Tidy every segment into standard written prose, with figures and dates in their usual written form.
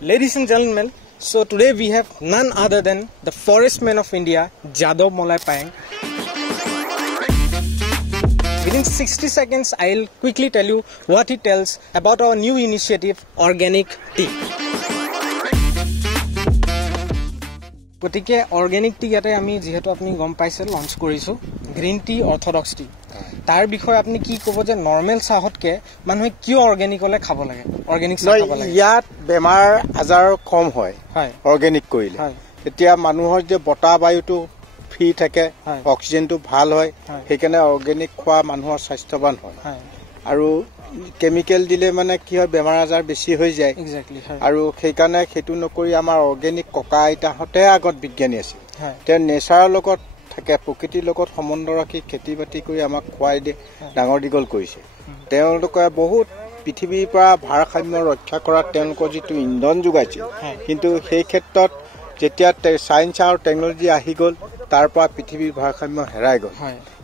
Ladies and gentlemen, so today we have none other than the forest man of India, Jadav Molai Payeng. Within 60 seconds, I'll quickly tell you what he tells about our new initiative, Organic Tea. গতিকে organic T ইয়াতে আমি যেহেতু আপনি গম পাইছে launch কৰিছো green tea Orthodox T তাৰ বিষয়ে আপনি কি ক'ব যে নরমাল চাহতকে মানুহে কিয় অর্গানিক হলে খাব লাগে অর্গানিক চাহ খাব লাগে ইয়াত বেমাৰ আজাৰ কম হয় অৰ্গানিক কৰিলে এতিয়া মানুহৰ যে বতাহ বায়ুটো ফ্ৰী থাকে অক্সিজেনটো ভাল হয় সেইকাৰণে অৰ্গানিক খোৱা মানুহৰ স্বাস্থ্যৱান হয় আৰু কেমিক্যাল দিলে মানে কি হয় বেমাৰ আজাৰ বেছি হৈ যায় এক্স্যাক্টলি আৰু সেইকাৰণে হেতু নকৰি আমাৰ অৰ্গানিক ককা আইতাহঁতে আগত বিজ্ঞানী আছিল তে নেচাৰৰ লগত থাকে প্ৰকৃতিৰ লগত সম্বন্ধ ৰাখি খেতি বাতি কৰি আমাক খুৱাই দিয়ে ডাঙৰ দীঘল কৰিছে তেওঁলোকে বহুত পৃথিৱীৰ পৰা ভাৰসাম্য ৰক্ষা কৰা তেওঁলোকৰ যিটো ইন্ধন যোগাইছিল কিন্তু সেই ক্ষেত্ৰত যেতিয়া সায়েন্স আৰু টেকনলজি আহি গ'ল তাৰ পৰা পৃথিৱীৰ ভাৰসাম্য হেৰাই গ'ল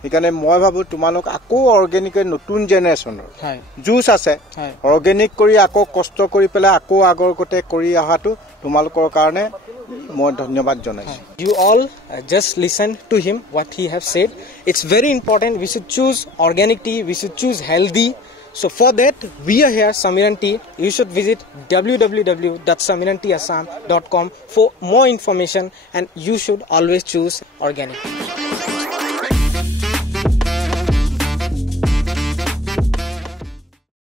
সেইকাৰণে মই ভাবো তোমালোক আকৌ অৰ্গানিক নতুন জেনাৰেশনৰ জুস আছে অৰ্গানিক কৰি আকৌ কষ্ট কৰি পেলাই আকৌ আগৰ গতে কৰি আহাটো তোমালোকৰ কাৰণে মই ধন্যবাদ জনাইছো You all just listen to him what he have said. It's very important we should choose organic tea, we should choose healthy. So for that we are here Samiran Tea. You should visit www.samiranteassam.com for more information and you should always choose organic.